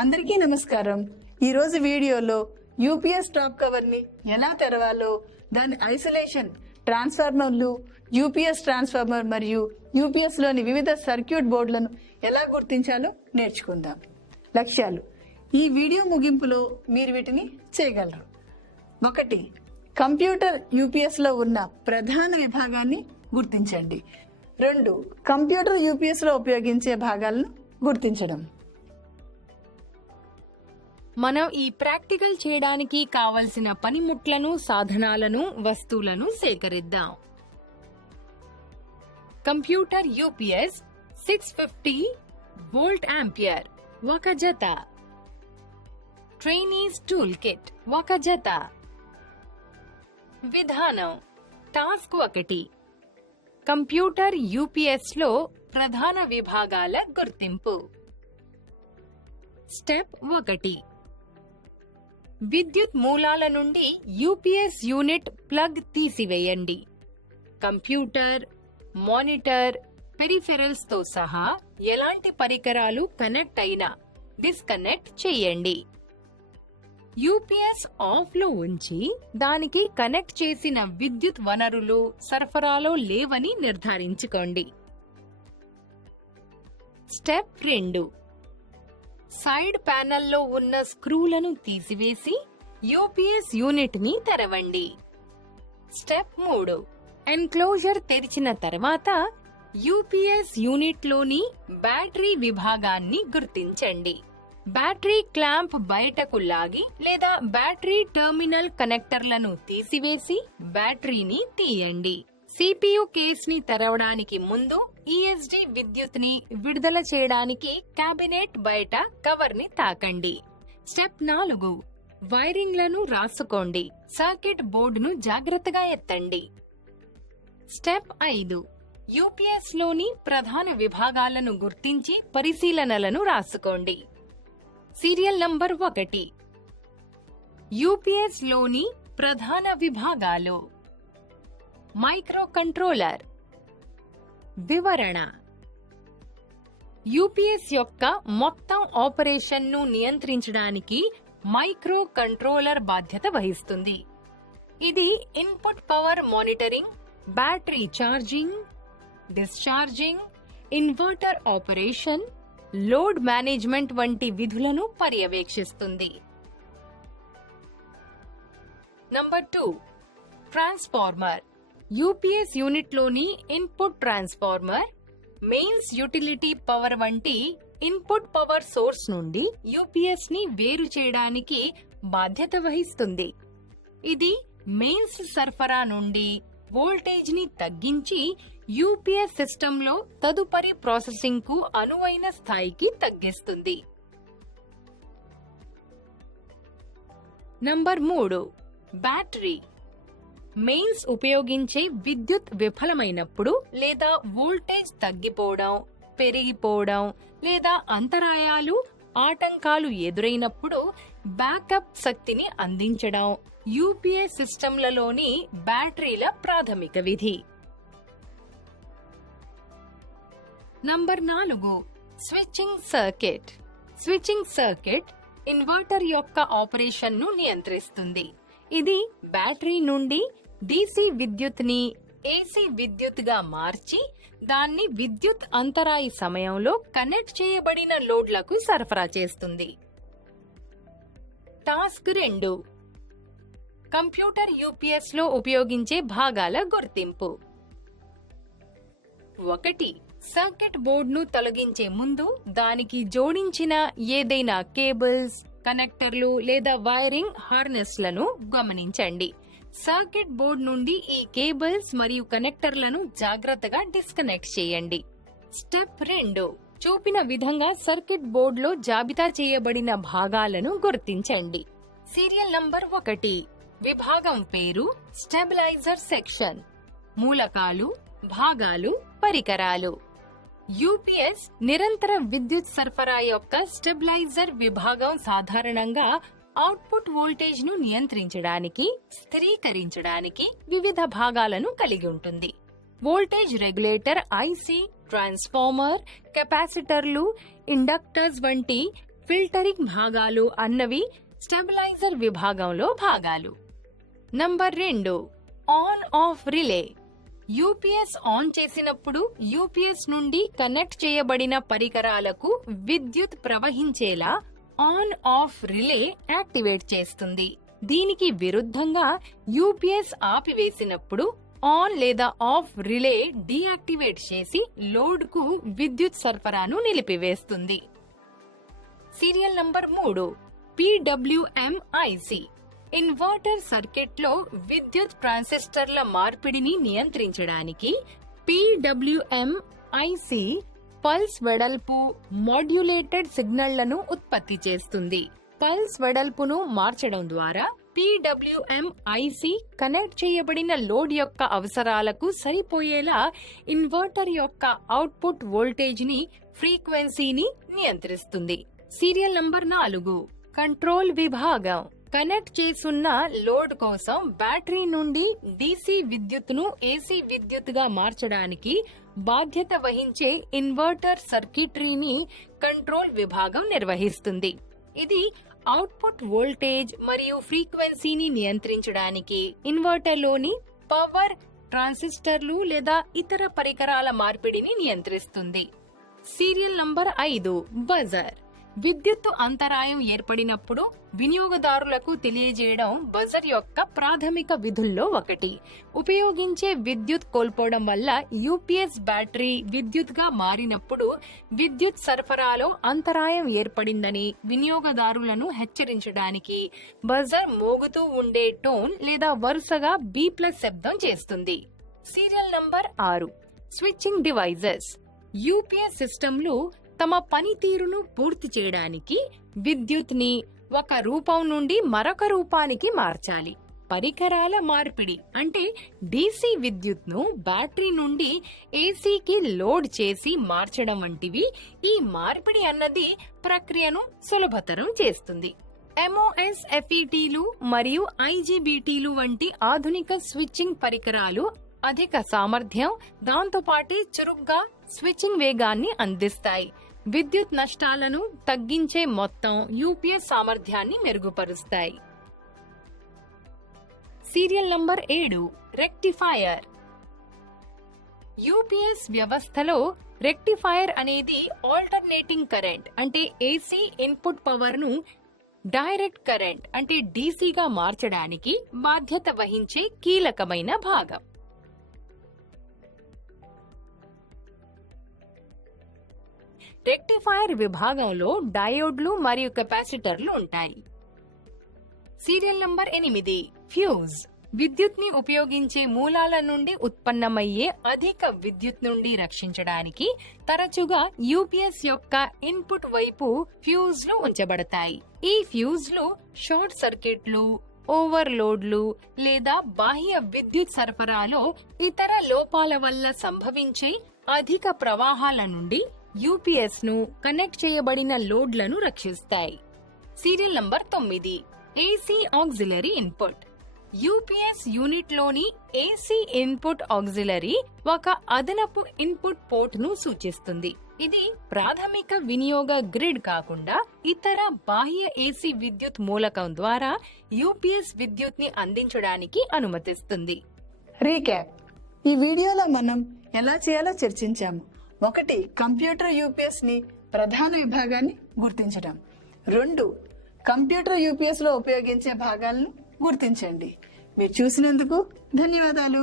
అందరికీ నమస్కారం. ఈరోజు వీడియోలో యూపీఎస్ టాప్ కవర్ని ఎలా తెరవాలో, దాని ఐసోలేషన్, ట్రాన్స్ఫార్మర్లు, యూపీఎస్ ట్రాన్స్ఫార్మర్ మరియు యూపీఎస్లోని వివిధ సర్క్యూట్ బోర్డులను ఎలా గుర్తించాలో నేర్చుకుందాం. లక్ష్యాలు: ఈ వీడియో ముగింపులో మీరు వీటిని చేయగలరు. 1. కంప్యూటర్ యూపీఎస్లో ఉన్న ప్రధాన విభాగాన్ని గుర్తించండి. 2. కంప్యూటర్ యూపీఎస్లో ఉపయోగించే భాగాలను గుర్తించడం. మనం ఈ ప్రాక్టికల్ చేయడానికి కావలసిన పనిముట్లను, సాధనాలను, వస్తువులను సేకరిద్దాం. కంప్యూటర్ యూపీఎస్ 650 వోల్ట్ యాంపియర్ 1 జత. ట్రైనీస్ టూల్ కిట్ 1 జత. విధానం: టాస్క్ 1. కంప్యూటర్ యూపీఎస్ లో ప్రధాన విభాగాల గుర్తింపు. స్టెప్ 1. విద్యుత్ మూలాల నుండి యూపీఎస్ యూనిట్ ప్లగ్ తీసివేయండి. కంప్యూటర్, మానిటర్, పెరిఫెరల్స్ తో సహా ఎలాంటి పరికరాలు కనెక్ట్ అయినా డిస్కనెక్ట్ చేయండి. యూపీఎస్ ఆఫ్ లో ఉంచి దానికి కనెక్ట్ చేసిన విద్యుత్ వనరులు సరఫరాలో లేవని నిర్ధారించుకోండి. స్టెప్ 2. సైడ్ ప్యానెల్లో ఉన్న స్క్రూలను తీసివేసి యూపీఎస్ యూనిట్ ని తెరవండి. స్టెప్ 3. ఎన్క్లోజర్ తెరిచిన తర్వాత యూపీఎస్ యూనిట్ లోని బ్యాటరీ విభాగాన్ని గుర్తించండి. బ్యాటరీ క్లాంప్ బయటకు లాగి లేదా బ్యాటరీ టెర్మినల్ కనెక్టర్లను తీసివేసి బ్యాటరీని తీయండి. సిపియు కేస్ ని తెరవడానికి ముందు ఈఎస్డి విద్యుత్ ని విడుదల చేయడానికి క్యాబినెట్ బయట కవర్ ని తాకండి. స్టెప్ 4. వైరింగ్లను రాసుకోండి. సర్క్యూట్ బోర్డును జాగ్రత్తగా ఎత్తండి. స్టెప్ 5. యూపీఎస్ లోని ప్రధాన విభాగాలను గుర్తించి పరిశీలనలను రాసుకోండి. Serial number 1. యూపీఎస్ లోని ప్రధాన విభాగాలు. Micro controller. వివరణ: యూపీఎస్ యొక్క మొత్తం ఆపరేషన్ ను నియంత్రించడానికి మైక్రో కంట్రోలర్ బాధ్యత వహిస్తుంది. ఇది input power monitoring, battery charging, discharging, inverter operation, load management వంటి విధులను పర్యవేక్షిస్తుంది. నంబర్ 2. ట్రాన్స్ఫార్మర్. యూపీఎస్ యూనిట్లోని input transformer, mains utility power వంటి ఇన్పుట్ పవర్ సోర్స్ నుండి యూపీఎస్ ని వేరు చేయడానికి బాధ్యత వహిస్తుంది. ఇది మెయిన్స్ సరఫరా నుండి వోల్టేజ్ ని తగ్గించి యూపీఎస్ సిస్టంలో తదుపరి ప్రాసెసింగ్ కు అనువైన స్థాయికి తగ్గిస్తుంది. నంబర్ 3. బ్యాటరీ. మెయిన్స్ ఉపయోగించే విద్యుత్ విఫలమైనప్పుడు లేదా వోల్టేజ్ తగ్గిపోవడం, పెరిగిపోవడం లేదా అంతరాయాలు, ఆటంకాలు ఎదురైనప్పుడు బ్యాకప్ శక్తిని అందించడం యూపీఎస్ సిస్టంలలోని బ్యాటరీల ప్రాథమిక విధి. Number 4. Switching circuit. Switching circuit inverter యొక్క ఆపరేషన్ ను నియంత్రిస్తుంది. ఇది బ్యాటరీ నుండి డీసీ విద్యుత్ ని ఏసీ విద్యుత్ గా మార్చి దాన్ని విద్యుత్ అంతరాయ సమయంలో కనెక్ట్ చేయబడిన లోడ్లకు సరఫరా చేస్తుంది. టాస్క్ 2. కంప్యూటర్ యూపీఎస్ లో ఉపయోగించే భాగాల గుర్తింపు. 1. సర్క్యూట్ బోర్డును తొలగించే ముందు దానికి జోడించిన ఏదైనా కేబుల్స్, కనెక్టర్లు లేదా వైరింగ్ హార్నెస్లను గమనించండి. సర్క్యూట్ బోర్డు నుండి ఈ కేబుల్స్ మరియు కనెక్టర్లను జాగ్రత్తగా డిస్కనెక్ట్ చేయండి. స్టెప్ 2. చూపిన విధంగా సర్క్యూట్ బోర్డులో జాబితా చేయబడిన భాగాలను గుర్తించండి. Serial number 1. విభాగం పేరు, స్టెబిలైజర్ సెక్షన్, మూలకాలు, భాగాలు, పరికరాలు. యూపీఎస్ నిరంతర విద్యుత్ సరఫరా యొక్క స్టెబిలైజర్ విభాగం సాధారణంగా అవుట్పుట్ వోల్టేజ్ ను నియంత్రించడానికి, స్థిరీకరించడానికి వివిధ భాగాలను కలిగి ఉంటుంది. వోల్టేజ్ రెగ్యులేటర్ ఐసి, ట్రాన్స్ఫార్మర్, కెపాసిటర్లు, ఇండక్టర్స్ వంటి ఫిల్టరింగ్ భాగాలు అన్నవి స్టెబిలైజర్ విభాగంలో భాగాలు. Number 2, on off relay. UPS on చేసినప్పుడు యూపీఎస్ నుండి కనెక్ట్ చేయబడిన పరికరాలకు విద్యుత్ ప్రవహించేలా ఆన్ ఆఫ్ రిలే యాక్టివేట్ చేస్తుంది. దీనికి విరుద్ధంగా యూపీఎస్ ఆపివేసినప్పుడు ఆన్ లేదా ఆఫ్ రిలే డీయాక్టివేట్ చేసి లోడ్ కు విద్యుత్ సరఫరాను నిలిపివేస్తుంది. Serial number 3, PWM-IC. Inverter circuit లో విద్యుత్ ట్రాన్సిస్టర్ల మార్పిడిని నియంత్రించడానికి PWM-IC పల్స్ వెడల్పు మాడ్యులేటెడ్ సిగ్నళ్లను ఉత్పత్తి చేస్తుంది. పల్స్ వెడల్పును మార్చడం ద్వారా PWM-IC కనెక్ట్ చేయబడిన లోడ్ యొక్క అవసరాలకు సరిపోయేలా ఇన్వర్టర్ యొక్క అవుట్పుట్ వోల్టేజ్ ని ఫ్రీక్వెన్సీని నియంత్రిస్తుంది. సీరియల్ నంబర్ 4, కంట్రోల్ విభాగం. కనెక్ట్ చేసున్న లోడ్ కోసం బ్యాటరీ నుండి DC విద్యుత్తును AC విద్యుత్తుగా మార్చడానికి బాధ్యత వహించే ఇన్వర్టర్ సర్క్యూటరీని కంట్రోల్ విభాగం నిర్వహిస్తుంది. ఇది అవుట్పుట్ వోల్టేజ్ మరియు ఫ్రీక్వెన్సీని నియంత్రించడానికి ఇన్వర్టర్లోని పవర్, ట్రాన్సిస్టర్లు లేదా ఇతర పరికరాల మార్పిడిని నియంత్రిస్తుంది. Serial number 5, buzzer. విద్యుత్తు అంతరాయం ఏర్పడినప్పుడు వినియోగదారులకు తెలియజేయడం బజర్ యొక్క ప్రాథమిక విధుల్లో ఒకటి. ఉపయోగించే విద్యుత్ కోల్పోవడం వల్ల యూపీఎస్ బ్యాటరీ విద్యుత్ గా మారినప్పుడు విద్యుత్ సరఫరాలో అంతరాయం ఏర్పడిందని వినియోగదారులను హెచ్చరించడానికి బజర్ మోగుతూ ఉండే టోన్ లేదా వరుసగా B+ శబ్దం చేస్తుంది. Serial number 6, switching devices. UPS సిస్టంలు తమ పనితీరును పూర్తి చేయడానికి విద్యుత్ ని ఒక రూపం నుండి మరొక రూపానికి మార్చాలి. పరికరాల మార్పిడి అంటే DC విద్యుత్ ను బ్యాటరీ నుండి ACకి లోడ్ చేసి మార్చడం వంటివి ఈ మార్పిడి అన్నది ప్రక్రియను సులభతరం చేస్తుంది. MOSFETలు మరియు IGBTలు వంటి ఆధునిక స్విచ్చింగ్ పరికరాలు అధిక సామర్థ్యం, దాంతోపాటే చురుగ్గా స్విచ్చింగ్ వేగాన్ని అందిస్తాయి. విద్యుత్ నష్టాలను తగ్గించే మొత్తం యూపీఎస్ సామర్థ్యాన్ని మెరుగుపరుస్తాయి. Serial number 7, rectifier. యూపీఎస్ వ్యవస్థలో రెక్టిఫైయర్ అనేది ఆల్టర్నేటింగ్ కరెంట్ అంటే AC ఇన్పుట్ పవర్ ను డైరెక్ట్ కరెంట్ అంటే DC గా మార్చడానికి బాధ్యత వహించే కీలకమైన భాగం. రెక్టిఫైయర్ విభాగంలో డయోడ్లు మరియు కెపాసిటర్లు ఉంటాయి. Serial number 8, fuse. విద్యుత్ ని ఉపయోగించే మూలాల నుండి ఉత్పన్నమయ్యే అధిక విద్యుత్ నుండి రక్షించడానికి తరచుగా యూపీఎస్ యొక్క ఇన్పుట్ వైపు ఫ్యూజ్లు ఉంచబడతాయి. ఈ ఫ్యూజ్లు షార్ట్ సర్క్యూట్లు, ఓవర్లోడ్లు లేదా బాహ్య విద్యుత్ సరఫరాలో ఇతర లోపాల వల్ల సంభవించే అధిక ప్రవాహాల నుండి యూపీఎస్ ను కనెక్ట్ చేయబడిన లోడ్లను రక్షిస్తాయి. Serial number 9, AC auxiliary input. UPS unit లోని AC ఇన్పుట్ ఆక్సిలరీ ఒక అదనపు ఇన్పుట్ పోర్ట్ ను సూచిస్తుంది. ఇది ప్రాథమిక వినియోగ గ్రిడ్ కాకుండా ఇతర బాహ్య AC విద్యుత్ మూలకం ద్వారా యూపీఎస్ విద్యుత్ ని అందించడానికి అనుమతిస్తుంది. రీక్యాప్. ఈ వీడియోలో మనం ఎలా చేయాలో చర్చించాము. 1, కంప్యూటర్ యూపీఎస్ ని ప్రధాన విభాగాన్ని గుర్తించడం. 2, కంప్యూటర్ యూపీఎస్ లో ఉపయోగించే భాగాలను గుర్తించండి. మీరు చూసినందుకు ధన్యవాదాలు.